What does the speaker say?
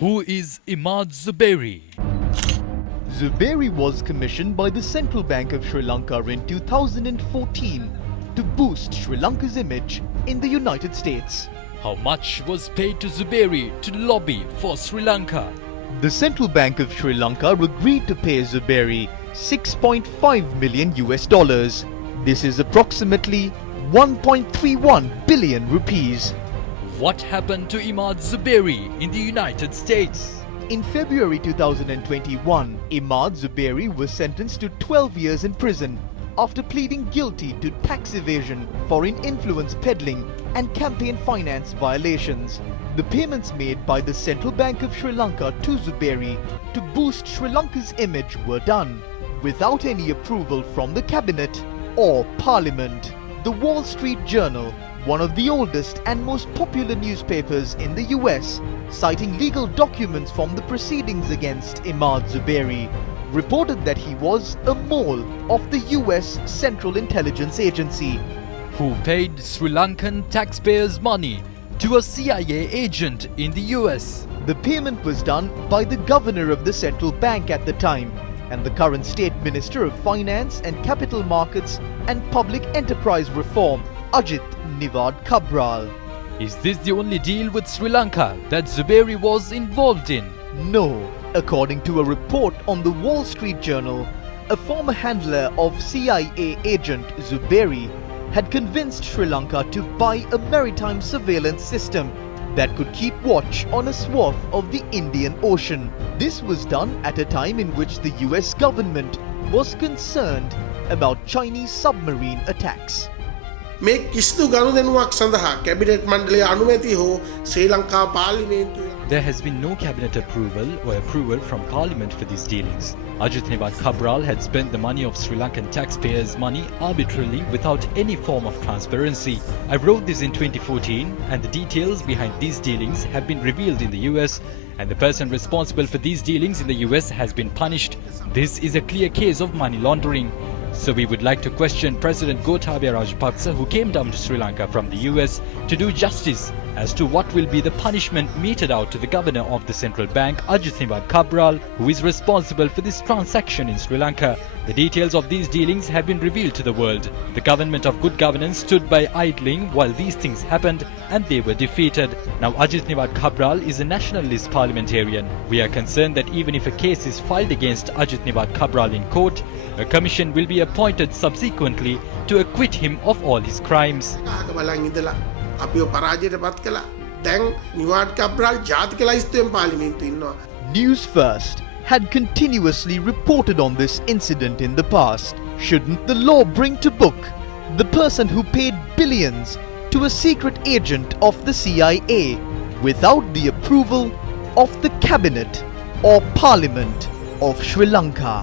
Who is IMAAD ZUBERI? ZUBERI was commissioned by the Central Bank of Sri Lanka in 2014 to boost Sri Lanka's image in the United States. How much was paid to ZUBERI to lobby for Sri Lanka? The Central Bank of Sri Lanka agreed to pay ZUBERI $6.5 million. This is approximately 1.31 billion rupees. What happened to IMAAD ZUBERI in the United States? In February 2021, IMAAD ZUBERI was sentenced to 12 years in prison after pleading guilty to tax evasion, foreign influence peddling and campaign finance violations. The payments made by the Central Bank of Sri Lanka to ZUBERI to boost Sri Lanka's image were done without any approval from the cabinet or parliament. The Wall Street Journal, one of the oldest and most popular newspapers in the US, citing legal documents from the proceedings against IMAAD ZUBERI, reported that he was a mole of the US Central Intelligence Agency, who paid Sri Lankan taxpayers' money to a CIA agent in the US. The payment was done by the governor of the central bank at the time and the current state minister of finance and capital markets and public enterprise reform, Ajit Cabral. Is this the only deal with Sri Lanka that ZUBERI was involved in? No. According to a report on the Wall Street Journal, a former handler of CIA agent ZUBERI had convinced Sri Lanka to buy a maritime surveillance system that could keep watch on a swath of the Indian Ocean. This was done at a time in which the US government was concerned about Chinese submarine attacks. මේ කිසිදු ගනුදෙනුවක් සඳහා cabinet මණ්ඩලයේ අනුමැතිය හෝ ශ්‍රී ලංකා පාර්ලිමේන්තුවේ There has been no cabinet approval or approval from parliament for these dealings. Ajit Cabral had spent the money of Sri Lankan taxpayers' money arbitrarily without any form of transparency. I wrote this in 2014 and the details behind these dealings have been revealed in the US and the person responsible for these dealings in the US has been punished. This is a clear case of money laundering. So we would like to question President Gotabaya Rajapaksa, who came down to Sri Lanka from the US, to do justice as to what will be the punishment meted out to the governor of the central bank, Ajit Cabral, who is responsible for this transaction in Sri Lanka. The details of these dealings have been revealed to the world. The government of good governance stood by idling while these things happened and they were defeated. Now Ajit Cabral is a nationalist parliamentarian. We are concerned that even if a case is filed against Ajit Cabral in court, a commission will be appointed subsequently to acquit him of all his crimes. අපිව පරාජයට පත් කළා. දැන් නිවාඩ් කබ්‍රාල් ජාතික ලයිස්තුවෙන් පාර්ලිමේන්තුවේ ඉන්නවා. Newsfirst had continuously reported on this incident in the past. Shouldn't the law bring to book the person who paid billions to a secret agent of the CIA without the approval of the cabinet or parliament of Sri Lanka?